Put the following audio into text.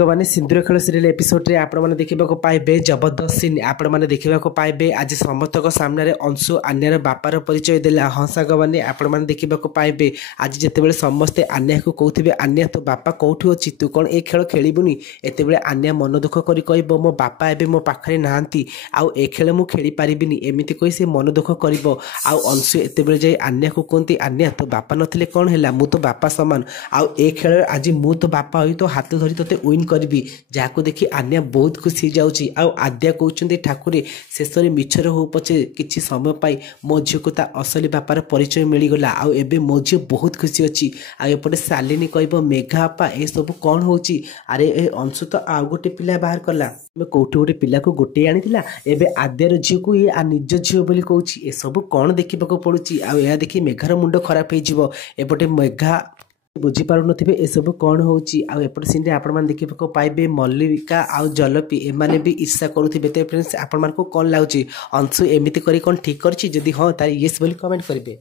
ମାନେ ସିନ୍ଦୁର ଖେଳ ସିରିଏଲ ଏପିସୋଡରେ ଆପଣମାନେ ଦେଖିବାକୁ ପାଇବେ ଜବରଦସ୍ତ ସିନ୍ ଆପଣମାନେ ଦେଖିବାକୁ ପାଇବେ। ଆଜି ସମସ୍ତଙ୍କ ସାମ୍ନାରେ ଅଂଶୁ ଆନ୍ୟାର ବାପାର ପରିଚୟ ଦେଲା। ହଁ ସାଙ୍ଗମାନେ ଆପଣମାନେ ଦେଖିବାକୁ ପାଇବେ ଆଜି ଯେତେବେଳେ ସମସ୍ତେ ଆନ୍ୟାକୁ କହୁଥିବେ ଆନ୍ୟା ତୋ ବାପା କୋଉଠି ଅଛି, ତୁ କ'ଣ ଏ ଖେଳ ଖେଳିବୁନି? ଏତେବେଳେ ଆନ୍ୟା ମନ ଦୁଃଖ କରି କହିବ ମୋ ବାପା ଏବେ ମୋ ପାଖରେ ନାହାନ୍ତି, ଆଉ ଏ ଖେଳ ମୁଁ ଖେଳି ପାରିବିନି। ଏମିତି କହି ସେ ମନ ଦୁଃଖ କରିବ। ଆଉ ଅଂଶୁ ଏତେବେଳେ ଯାଇ ଆନ୍ୟାକୁ କୁହନ୍ତି ଆନ୍ୟା ତୋ ବାପା ନଥିଲେ କ'ଣ ହେଲା, ମୁଁ ତ ବାପା ସମାନ, ଆଉ ଏ ଖେଳରେ ଆଜି ମୁଁ ତ ବାପା ହୋଇ ତୋ ହାତ ଧରି ତୋତେ ୱିନ୍ କରିବି। ଯାହାକୁ ଦେଖି ଆନ୍ୟା ବହୁତ ଖୁସି ହେଇଯାଉଛି। ଆଉ ଆଦ୍ୟା କହୁଛନ୍ତି ଠାକୁରେ ଶେଷରେ ମିଛରେ ହଉ ପଛେ କିଛି ସମୟ ପାଇଁ ମୋ ଝିଅକୁ ତା ଅସଲି ବାପାର ପରିଚୟ ମିଳିଗଲା, ଆଉ ଏବେ ମୋ ଝିଅ ବହୁତ ଖୁସି ଅଛି। ଆଉ ଏପଟେ ଶାଲିନୀ କହିବ ମେଘା ବାପା ଏସବୁ କ'ଣ ହେଉଛି? ଆରେ ଏ ଅଂଶୁ ତ ଆଉ ଗୋଟେ ପିଲା ବାହାର କଲା, ତମେ କୋଉଠି ଗୋଟେ ପିଲାକୁ ଗୋଟେଇ ଆଣିଥିଲା, ଏବେ ଆଦ୍ୟାର ଝିଅକୁ ଇଏ ନିଜ ଝିଅ ବୋଲି କହୁଛି। ଏସବୁ କ'ଣ ଦେଖିବାକୁ ପଡୁଛି? ଆଉ ଏହା ଦେଖି ମେଘାର ମୁଣ୍ଡ ଖରାପ ହେଇଯିବ। ଏପଟେ ମେଘା ବୁଝିପାରୁନଥିବେ ଏସବୁ କ'ଣ ହେଉଛି। ଆଉ ଏପଟେ ସିନରେ ଆପଣମାନେ ଦେଖିବାକୁ ପାଇବେ ମଲ୍ଲିକା ଆଉ ଜଲପି ଏମାନେ ବି ଇର୍ଷା କରୁଥିବେ। ତ ଫ୍ରେଣ୍ଡସ୍ ଆପଣମାନଙ୍କୁ କ'ଣ ଲାଗୁଛି, ଅଂଶୁ ଏମିତି କରି କ'ଣ ଠିକ୍ କରିଛି? ଯଦି ହଁ ତାହେଲେ ୟେସ୍ ବୋଲି କମେଣ୍ଟ କରିବେ।